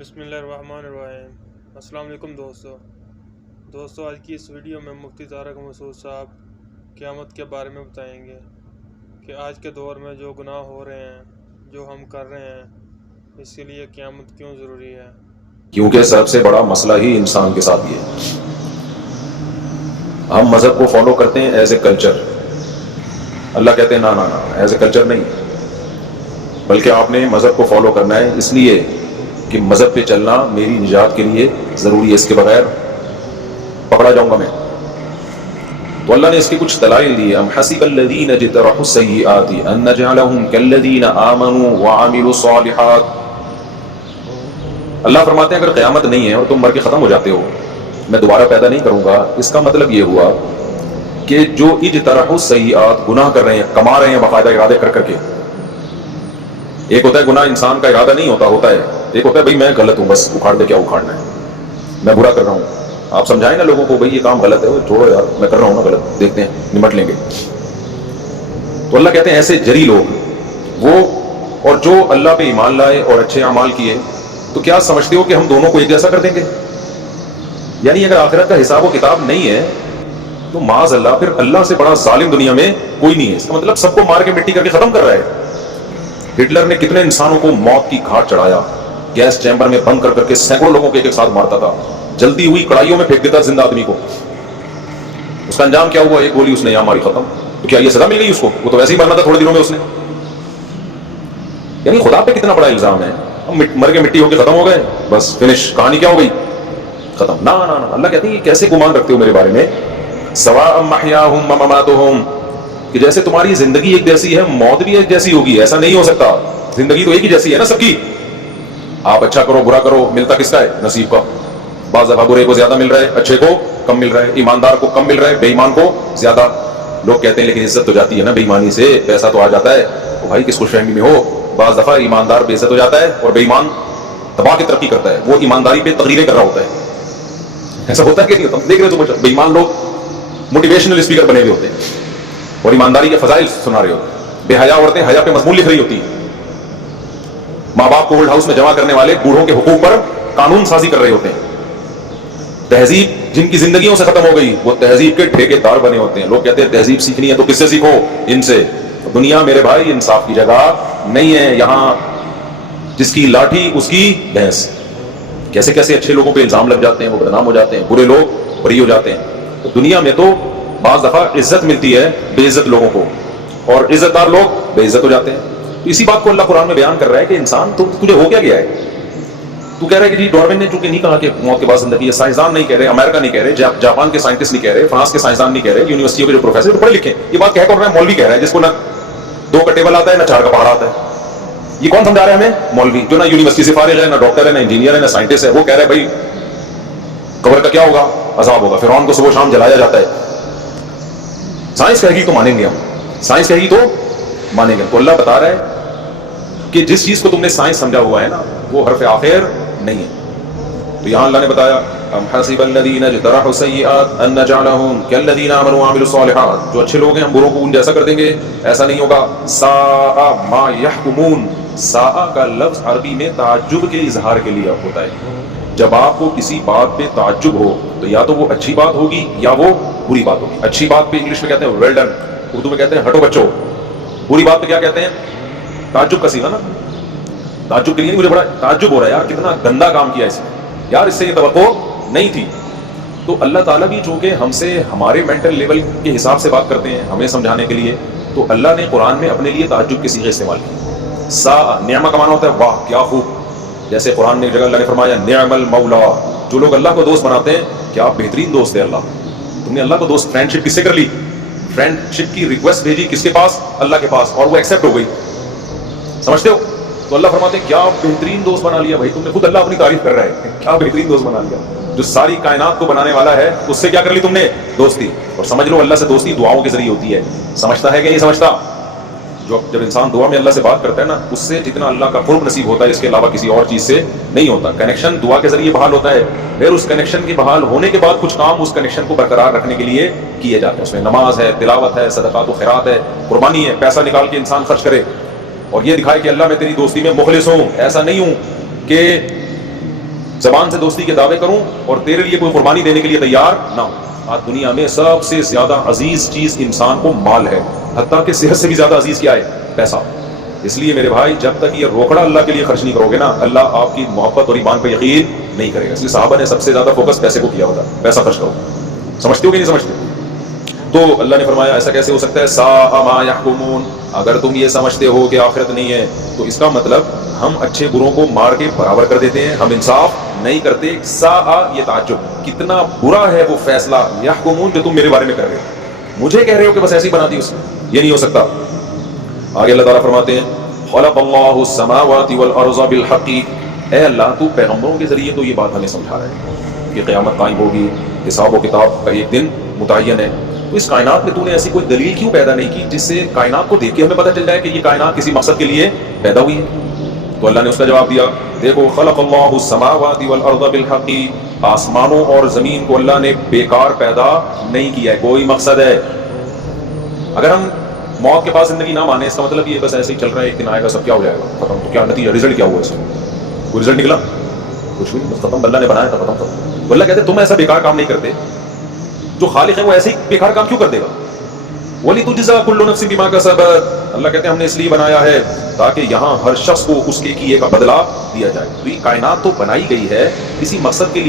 بسم اللہ الرحمن الرحیم۔ السلام علیکم دوستو، آج کی اس ویڈیو میں مفتی طارق مسعود صاحب قیامت کے بارے میں بتائیں گے کہ آج کے دور میں جو گناہ ہو رہے ہیں، جو ہم کر رہے ہیں، اس کے لیے قیامت کیوں ضروری ہے۔ کیونکہ سب سے بڑا مسئلہ ہی انسان کے ساتھ یہ ہے، ہم مذہب کو فالو کرتے ہیں ایز اے کلچر۔ اللہ کہتے ہیں نا ایز اے کلچر نہیں، بلکہ آپ نے مذہب کو فالو کرنا ہے اس لیے کہ مذہب پہ چلنا میری نجات کے لیے ضروری ہے، اس کے بغیر پکڑا جاؤں گا میں۔ تو اللہ نے اس کی کچھ دلائل دی۔ ام حسب الذین اجترحوا السیئات ان نجعلهم کالذین آمنوا وعملوا الصالحات۔ اللہ فرماتے ہیں اگر قیامت نہیں ہے اور تم مر کے ختم ہو جاتے ہو، میں دوبارہ پیدا نہیں کروں گا، اس کا مطلب یہ ہوا کہ جو اجترحوا السیئات گناہ کر رہے ہیں، کما رہے ہیں باقاعدہ ارادے کر کر کے۔ ایک ہوتا ہے گناہ انسان کا ارادہ نہیں ہوتا ہے، ایک ہوتا ہے بھائی میں غلط ہوں، بس اکھاڑ دے، کیا اکھاڑنا ہے، میں برا کر رہا ہوں۔ آپ سمجھائیں نا لوگوں کو بھائی یہ کام غلط ہے، چھوڑو یار میں کر رہا ہوں نا غلط، دیکھتے ہیں نمٹ لیں گے۔ تو اللہ کہتے ہیں ایسے جری لوگ وہ، اور جو اللہ پہ ایمان لائے اور اچھے اعمال کیے، تو کیا سمجھتے ہو کہ ہم دونوں کو ایک جیسا کر دیں گے؟ یعنی اگر آخرت کا حساب و کتاب نہیں ہے تو معاذ اللہ پھر اللہ سے بڑا ظالم دنیا میں کوئی نہیں ہے۔ اس کا مطلب سب کو مار کے مٹی کر کے ختم کر رہا ہے۔ ہٹلر نے کتنے انسانوں کو موت کی گھاٹ چڑھایا، گیس چیمبر میں بند کر کر کے سینکڑوں لوگوں کو ایک ساتھ مارتا تھا، جلدی ہوئی کڑھائیوں میں پھینک دیتا زندہ آدمی کو۔ اس کا انجام کیا ہوا؟ ایک گولی اس نے یہاں ماری، ختم۔ تو کیا یہ سزا مل گئی اس کو؟ وہ تو ویسے ہی مرنا تھا تھوڑے دنوں میں اس نے۔ یعنی خدا پہ کتنا بڑا الزام ہے، ہم مر کے مٹی ہو کے ختم ہو گئے، بس فنش، کہانی کیا ہو گئی، ختم۔ نا اللہ کہتے ہیں یہ کیسے گمان رکھتے ہو میرے بارے میں؟ سواء محیاہم ومماتہم، کہ جیسے تمہاری زندگی ایک جیسی ہے، موت بھی ایک جیسی ہوگی، ایسا نہیں ہو سکتا۔ زندگی تو ایک ہی جیسی ہے نا سب کی، آپ اچھا کرو برا کرو، ملتا کس کا ہے؟ نصیب کا۔ بعض دفعہ برے کو زیادہ مل رہا ہے، اچھے کو کم مل رہا ہے، ایماندار کو کم مل رہا ہے، بے ایمان کو زیادہ۔ لوگ کہتے ہیں لیکن عزت تو جاتی ہے نا بے ایمانی سے، پیسہ تو آ جاتا ہے۔ تو بھائی کس خوش فہمی میں ہو؟ بعض دفعہ ایماندار بے عزت ہو جاتا ہے اور بے ایمان دبا کے ترقی کرتا ہے، وہ ایمانداری پہ تقریریں کر رہا ہوتا ہے۔ ایسا ہوتا ہے کہ نہیں ہوتا؟ دیکھ رہے تو بے ایمان لوگ موٹیویشنل اسپیکر بنے ہوئے ہوتے ہیں اور ایمانداری کے فضائل سنا رہے ہوتے ہیں۔ بے حیا عورتیں حیا پہ مضمون لکھ رہی ہوتی ہیں۔ ماں باپ کو اولڈ ہاؤس میں جمع کرنے والے بوڑھوں کے حقوق پر قانون سازی کر رہے ہوتے ہیں۔ تہذیب جن کی زندگیوں سے ختم ہو گئی، وہ تہذیب کے ٹھیکے دار بنے ہوتے ہیں۔ لوگ کہتے ہیں تہذیب سیکھنی ہے تو کس سے سیکھو؟ ان سے۔ دنیا میرے بھائی انصاف کی جگہ نہیں ہے، یہاں جس کی لاٹھی اس کی بھینس۔ کیسے کیسے اچھے لوگوں پہ الزام لگ جاتے ہیں، وہ بدنام ہو جاتے ہیں، برے لوگ بری ہو جاتے ہیں۔ تو دنیا میں تو بعض دفعہ عزت ملتی ہے بے عزت لوگوں کو، اور عزت دار لوگ بے عزت ہو جاتے ہیں۔ تو اسی بات کو اللہ قرآن میں بیان کر رہا ہے کہ انسان تجھے ہو کیا گیا ہے؟ تو کہہ رہا ہے کہ جی ڈارون نے چونکہ نہیں کہا کہ موت کے بعد زندگی ہے، سائنسدان نہیں کہہ رہے، امریکہ نہیں کہہ رہے، جاپان کے سائنٹسٹ نہیں کہہ رہے، فرانس کے سائنسدان نہیں کہہ رہے، یونیورسٹیوں کے جو پروفیسر پڑھے لکھے، یہ بات کہہ کر رہا ہے مولوی کہہ رہا ہے، جس کو نہ 2 کا ٹیبل آتا ہے نہ 4 کا پہاڑ آتا ہے۔ یہ کون سمجھا رہا ہے ہمیں؟ مولوی، جو نہ یونیورسٹی سے فارغ ہے، نہ ڈاکٹر ہے، نہ انجینئر ہے، نہ سائنٹسٹ ہے۔ وہ کہہ رہے بھائی قبر کا کیا ہوگا؟ عذاب ہوگا، فرعون کو صبح شام جلایا جاتا ہے۔ سائنس کہے گی تو مانیں گے ہم، سائنس کہے گی تو مانیں گے۔ تو اللہ بتا رہا ہے کہ جس چیز کو تم نے سائنس سمجھا ہوا ہے نا، وہ حرف آخر نہیں ہے۔ تو یہاں اللہ نے بتایا ام حسب الذین اجترحوا السیئات ان نجعلهم کالذین آمنوا وعملوا الصالحات، جو اچھے لوگ ہیں ہم بروں کو ان جیسا کر دیں گے، ایسا نہیں ہوگا۔ ساء ما یحکمون، ساء کا لفظ عربی میں تعجب کے اظہار کے لیے ہوتا ہے۔ جب آپ کو کسی بات پہ تعجب ہو تو یا تو وہ اچھی بات ہوگی یا وہ بری بات ہوگی۔ اچھی بات پہ انگلش میں کہتے ہیں ویل ڈن، اردو میں کہتے ہیں ہٹو بچو۔ بری بات پہ کیا کہتے ہیں؟ تعجب کا صیغہ نا، تعجب کے لیے مجھے بڑا تعجب ہو رہا ہے یار، کتنا گندا کام کیا اس نے، یار اس سے یہ توقع نہیں تھی۔ تو اللہ تعالیٰ بھی چونکہ ہم سے ہمارے مینٹل لیول کے حساب سے بات کرتے ہیں ہمیں سمجھانے کے لیے، تو اللہ نے قرآن میں اپنے لیے تعجب کے صیغے استعمال کیے۔ سا نعمہ کا معنی ہوتا ہے واہ کیا خوب، جیسے قرآن میں ایک جگہ اللہ نے فرمایا نعم المولا، جو لوگ اللہ کو دوست بناتے ہیں کیا بہترین دوست ہے اللہ۔ تم نے اللہ کو دوست، فرینڈ شپ کس سے کر لی؟ فرینڈ شپ کی ریکویسٹ بھیجی کس کے پاس؟ اللہ کے پاس، اور وہ ایکسیپٹ ہو گئی۔ سمجھتے ہو؟ تو اللہ فرماتے ہیں کیا بہترین دوست بنا لیا بھائی تم نے، خود اللہ اپنی تعریف کر رہا ہے کیا بہترین دوست بنا لیا۔ جو ساری کائنات کو بنانے والا ہے اس سے کیا کر لی تم نے؟ دوستی۔ اور سمجھ لو اللہ سے دوستی دعاؤں کے ذریعے ہوتی ہے۔ سمجھتا ہے کہ نہیں سمجھتا؟ جب انسان دعا میں اللہ سے بات کرتا ہے نا، اس سے جتنا اللہ کا قرب نصیب ہوتا ہے اس کے علاوہ کسی اور چیز سے نہیں ہوتا۔ کنیکشن دعا کے ذریعے بحال ہوتا ہے، پھر اس کنیکشن کے بحال ہونے کے بعد کچھ کام اس کنیکشن کو برقرار رکھنے کے لیے کیے جاتے ہیں۔ اس میں نماز ہے، تلاوت ہے، صدقات و خیرات ہے، قربانی ہے، پیسہ نکال کے انسان خرچ کرے اور یہ دکھائے کہ اللہ میں تیری دوستی میں مخلص ہوں۔ ایسا نہیں ہوں کہ زبان سے دوستی کے دعوے کروں اور تیرے لیے کوئی قربانی دینے کے لیے تیار نہ ہوں. آج دنیا میں سب سے زیادہ عزیز چیز انسان کو مال ہے، حتیٰ کہ صحت سے بھی زیادہ عزیز کیا ہے؟ پیسہ. اس لیے میرے بھائی جب تک یہ روکڑا اللہ کے لیے خرچ نہیں کرو گے نا، اللہ آپ کی محبت اور ایمان پہ یقین نہیں کرے گا. اس لیے صحابہ نے سب سے زیادہ فوکس پیسے کو کیا ہوتا، پیسہ خرچ کرو. سمجھتے ہو کہ نہیں سمجھتے؟ تو اللہ نے فرمایا ایسا کیسے ہو سکتا ہے؟ ساء ما یحکمون. اگر تم یہ سمجھتے ہو کہ آخرت نہیں ہے تو اس کا مطلب ہم اچھے بروں کو مار کے برابر کر دیتے ہیں، ہم انصاف نہیں کرتے. ساء یہ تعجب، کتنا برا ہے وہ فیصلہ یحکمون جو تم میرے بارے میں کر رہے ہو. مجھے کہہ رہے ہو کہ بس ایسے ہی بنا دی اس نے، یہ نہیں ہو سکتا. آگے اللہ تعالیٰ فرماتے ہیں خلق اللہ السماوات والارض بالحق. اے اللہ تو پیغمبروں کے ذریعے تو یہ بات ہمیں سمجھا رہا ہے کہ قیامت قائم ہوگی، حساب و کتاب کا ایک دن متعین ہے. تو اس کائنات میں تو نے ایسی کوئی دلیل کیوں پیدا نہیں کی جس سے کائنات کو دیکھ کے ہمیں پتہ چل جائے کہ یہ کائنات کسی مقصد کے لیے پیدا ہوئی ہے؟ تو اللہ نے اس کا جواب دیا، دیکھو خلق اللہ السماوات والارض بالحق. آسمانوں اور زمین کو اللہ نے بیکار پیدا نہیں کیا ہے، کوئی مقصد ہے. اگر ہم موت کے بعد زندگی نہ مانے اس کا مطلب یہ بس ایسے ہی چل رہا ہے، ایک دن آئے گا سب کیا ہو جائے گا ختم. تو کیا نتیجہ، رزلٹ کیا ہوا اس میں؟ کوئی رزلٹ نکلا؟ کچھ بھی نہیں، بس ختم. اللہ نے بنایا تھا ختم تھا. تو اللہ کہتے تم ایسا بیکار کام نہیں کرتے، جو خالق ہے وہ ایسے ہی بیکار کام کیوں کر دے گا؟ وَلِتُجْزَىٰ كُلُّ نَفْسٍ بِمَا كَسَبَتْ. اللہ کہتے ہیں ہم نے اس لیے بنایا ہے تاکہ یہاں ہر شخص کو اس کے کیے کا بدلہ دیا جائے. تو یہ کائنات تو بنائی گئی ہے کسی مقصد کے لیے.